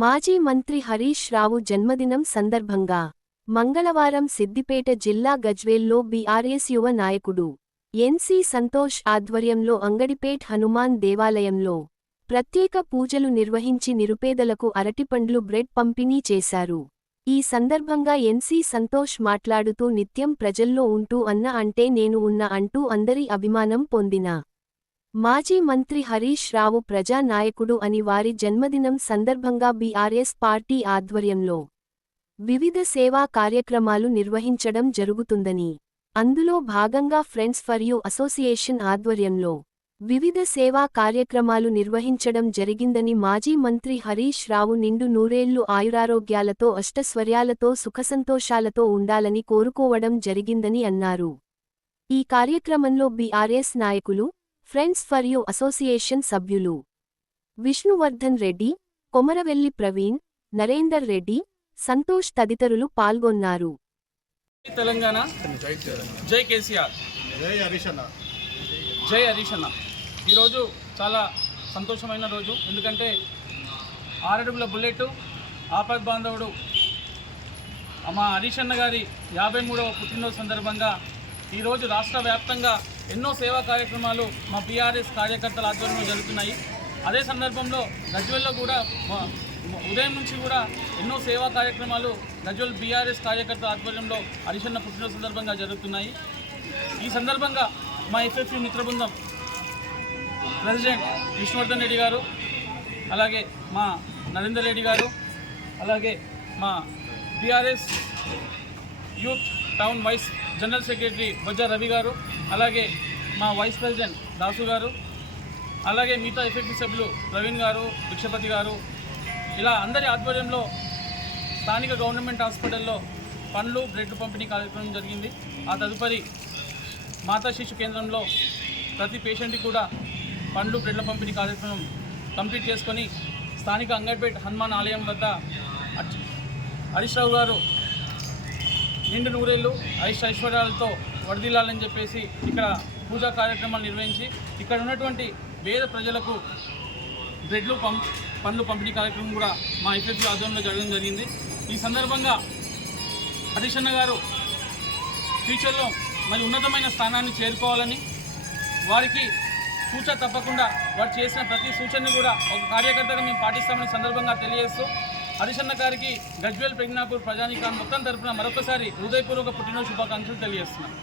మాజీ మంత్రి హరీష్ రావు జన్మదినం సందర్భంగా మంగళవారం సిద్దిపేట జిల్లా గజ్వేల్లో బీఆర్ఎస్ యువ నాయకుడు ఎన్సీ సంతోష్ ఆధ్వర్యంలో అంగడిపేట్ హనుమాన్ దేవాలయంలో ప్రత్యేక పూజలు నిర్వహించి నిరుపేదలకు అరటిపండ్లు బ్రెడ్ పంపిణీ చేశారు ఈ సందర్భంగా ఎన్సీ సంతోష్ మాట్లాడుతూ నిత్యం ప్రజల్లో ఉంటూ అన్న అంటే నేను ఉన్న అంటూ అందరి అభిమానం పొందిన మాజీ మంత్రి హరీష్ రావు ప్రజానాయకుడు అని వారి జన్మదినం సందర్భంగా బీఆర్ఎస్ పార్టీ ఆధ్వర్యంలో వివిధ సేవా కార్యక్రమాలు నిర్వహించడం జరుగుతుందని అందులో భాగంగా ఫ్రెండ్స్ ఫర్ యూ అసోసియేషన్ ఆధ్వర్యంలో వివిధ సేవా కార్యక్రమాలు నిర్వహించడం జరిగిందని మాజీ మంత్రి హరీష్ రావు నిండు నూరేళ్లు ఆయురారోగ్యాలతో అష్టస్వర్యాలతో సుఖసంతోషాలతో ఉండాలని కోరుకోవడం జరిగిందని అన్నారు ఈ కార్యక్రమంలో బీఆర్ఎస్ నాయకులు ఫ్రెండ్స్ ఫర్ యూ అసోసియేషన్ సభ్యులు విష్ణువర్ధన్ రెడ్డి కొమరవెల్లి ప్రవీణ్ నరేందర్ రెడ్డి సంతోష్ తదితరులు పాల్గొన్నారు తెలంగాణ జై జై జై ఈరోజు చాలా సంతోషమైన రోజు ఎందుకంటే ఆరడుగుల బుల్లెట్ ఆపద్ బాంధవుడు మా హరీష్ అన్న గారి యాభై మూడవ పుట్టినరోజు సందర్భంగా ఈరోజు రాష్ట్ర వ్యాప్తంగా ఎన్నో సేవా కార్యక్రమాలు మా పిఆర్ఎస్ కార్యకర్తల ఆధ్వర్యంలో జరుగుతున్నాయి అదే సందర్భంలో గజ్వెల్లో కూడా ఉదయం నుంచి కూడా ఎన్నో సేవా కార్యక్రమాలు గజ్వెల్ బీఆర్ఎస్ కార్యకర్తల ఆధ్వర్యంలో హరిశన్న పుట్టిన సందర్భంగా జరుగుతున్నాయి ఈ సందర్భంగా మా ఎఫ్ఎఫ్ఈ మిత్రబృందం ప్రెసిడెంట్ విష్ణువర్ధన్ రెడ్డి గారు అలాగే మా నరేందర్ రెడ్డి గారు అలాగే మా BRS youth town vice general secretary Bojja Ravi గారు అలాగే మా వైస్ ప్రెసిడెంట్ దాసు గారు అలాగే మిగతా ఎఫెక్టివ్ సభ్యులు ప్రవీణ్ గారు భిక్షపతి గారు ఇలా అందరి ఆధ్వర్యంలో స్థానిక గవర్నమెంట్ హాస్పిటల్లో పండ్లు బ్లడ్ పంపిణీ కార్యక్రమం జరిగింది ఆ తదుపరి మాతా శిశు కేంద్రంలో ప్రతి పేషెంట్కి కూడా పండ్లు బ్రెడ్ల పంపిణీ కార్యక్రమం కంప్లీట్ చేసుకొని స్థానిక అంగడ్పేట్ హనుమాన్ ఆలయం వద్ద హరీష్ రావు గారు నిండు నూరేళ్ళు ఐష్ ఐశ్వర్యాలతో వడదిల్లాలని చెప్పేసి ఇక్కడ పూజా కార్యక్రమాలు నిర్వహించి ఇక్కడ ఉన్నటువంటి పేద ప్రజలకు బ్రెడ్లు పం పండ్లు పంపిణీ కార్యక్రమం కూడా మా ఐపీఎఫ్ ఆధ్వర్యంలో జరగడం జరిగింది ఈ సందర్భంగా హరీషన్న గారు ఫ్యూచర్లో మరి ఉన్నతమైన స్థానాన్ని చేరుకోవాలని వారికి సూచన తప్పకుండా వారు చేసిన ప్రతి సూచనను కూడా ఒక కార్యకర్తగా మేము పాటిస్తామని సందర్భంగా తెలియజేస్తూ హరిశన్న గారికి గజ్వేల్ ప్రజ్ఞాపూర్ ప్రజానికాన్ని మొత్తం తరఫున మరొకసారి హృదయపూర్వక పుట్టినరోజు శుభాకాంక్షలు తెలియజేస్తున్నాను